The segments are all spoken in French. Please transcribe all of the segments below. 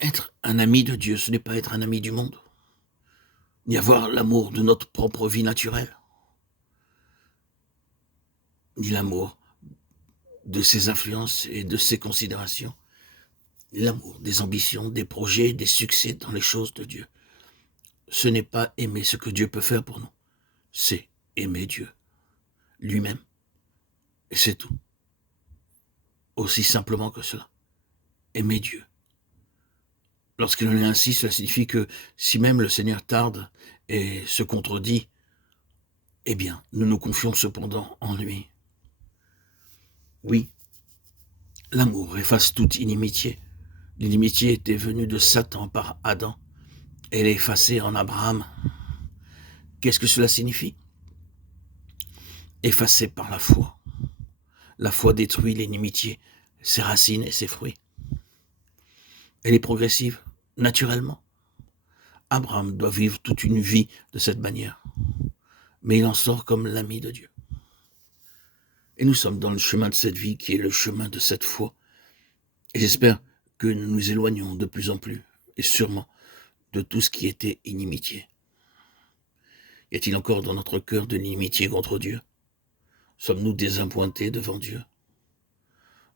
Être un ami de Dieu, ce n'est pas être un ami du monde, ni avoir l'amour de notre propre vie naturelle, ni l'amour de ses influences et de ses considérations, ni l'amour des ambitions, des projets, des succès dans les choses de Dieu. Ce n'est pas aimer ce que Dieu peut faire pour nous, c'est aimer Dieu lui-même. Et c'est tout. Aussi simplement que cela. Aimer Dieu. Lorsqu'il en est ainsi, cela signifie que si même le Seigneur tarde et se contredit, eh bien, nous nous confions cependant en lui. Oui, l'amour efface toute inimitié. L'inimitié était venue de Satan par Adam. Elle est effacée en Abraham. Qu'est-ce que cela signifie? Effacée par la foi. La foi détruit l'inimitié, ses racines et ses fruits. Elle est progressive, naturellement. Abraham doit vivre toute une vie de cette manière. Mais il en sort comme l'ami de Dieu. Et nous sommes dans le chemin de cette vie qui est le chemin de cette foi. Et j'espère que nous nous éloignons de plus en plus, et sûrement, de tout ce qui était inimitié. Y a-t-il encore dans notre cœur de l'inimitié contre Dieu? Sommes-nous désappointés devant Dieu?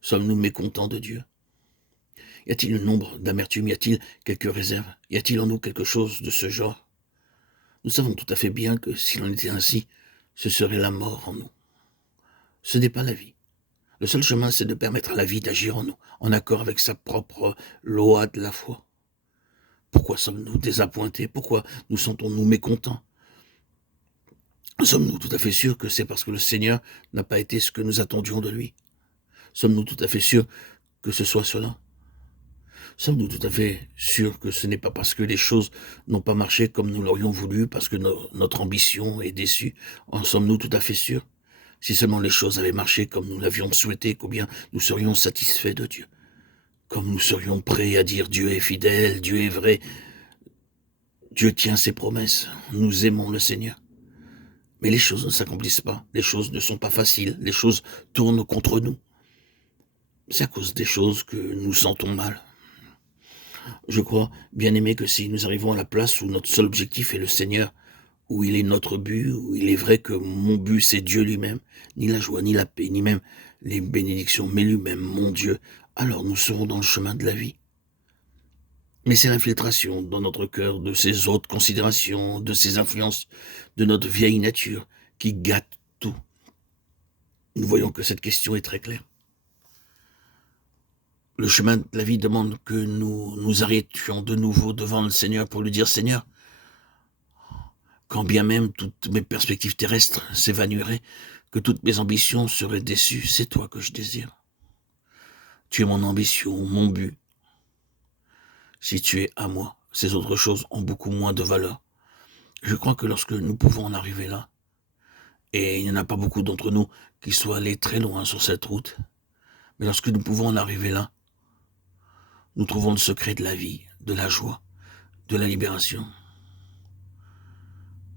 Sommes-nous mécontents de Dieu? Y a-t-il une ombre d'amertume? Y a-t-il quelques réserves? Y a-t-il en nous quelque chose de ce genre? Nous savons tout à fait bien que s'il en était ainsi, ce serait la mort en nous. Ce n'est pas la vie. Le seul chemin, c'est de permettre à la vie d'agir en nous, en accord avec sa propre loi de la foi. Pourquoi sommes-nous désappointés? Pourquoi nous sentons-nous mécontents? Sommes-nous tout à fait sûrs que c'est parce que le Seigneur n'a pas été ce que nous attendions de lui? Sommes-nous tout à fait sûrs que ce soit cela? Sommes-nous tout à fait sûrs que ce n'est pas parce que les choses n'ont pas marché comme nous l'aurions voulu, parce que notre ambition est déçue? En sommes-nous tout à fait sûrs? Si seulement les choses avaient marché comme nous l'avions souhaité, combien nous serions satisfaits de Dieu, comme nous serions prêts à dire Dieu est fidèle, Dieu est vrai, Dieu tient ses promesses, nous aimons le Seigneur. Mais les choses ne s'accomplissent pas, les choses ne sont pas faciles, les choses tournent contre nous. C'est à cause des choses que nous sentons mal. Je crois, bien aimé, que si nous arrivons à la place où notre seul objectif est le Seigneur, où il est notre but, où il est vrai que mon but c'est Dieu lui-même, ni la joie, ni la paix, ni même les bénédictions, mais lui-même, mon Dieu, alors nous serons dans le chemin de la vie. Mais c'est l'infiltration dans notre cœur de ces autres considérations, de ces influences, de notre vieille nature, qui gâte tout. Nous voyons que cette question est très claire. Le chemin de la vie demande que nous nous arrêtions de nouveau devant le Seigneur pour lui dire, Seigneur, quand bien même toutes mes perspectives terrestres s'évanouiraient, que toutes mes ambitions seraient déçues, c'est toi que je désire. Tu es mon ambition, mon but. Si tu es à moi, ces autres choses ont beaucoup moins de valeur. Je crois que lorsque nous pouvons en arriver là, et il n'y en a pas beaucoup d'entre nous qui soient allés très loin sur cette route, mais lorsque nous pouvons en arriver là, nous trouvons le secret de la vie, de la joie, de la libération.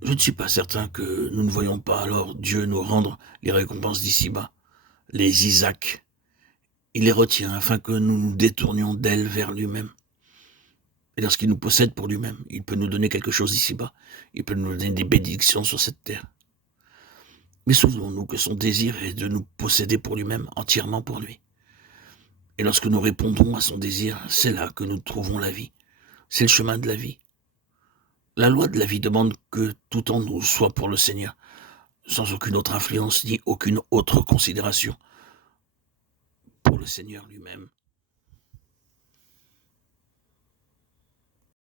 Je ne suis pas certain que nous ne voyons pas alors Dieu nous rendre les récompenses d'ici-bas, les Isaac. Il les retient afin que nous nous détournions d'elles vers lui-même. Et lorsqu'il nous possède pour lui-même, il peut nous donner quelque chose ici-bas. Il peut nous donner des bénédictions sur cette terre. Mais souvenons-nous que son désir est de nous posséder pour lui-même, entièrement pour lui. Et lorsque nous répondons à son désir, c'est là que nous trouvons la vie. C'est le chemin de la vie. La loi de la vie demande que tout en nous soit pour le Seigneur, sans aucune autre influence ni aucune autre considération, pour le Seigneur lui-même.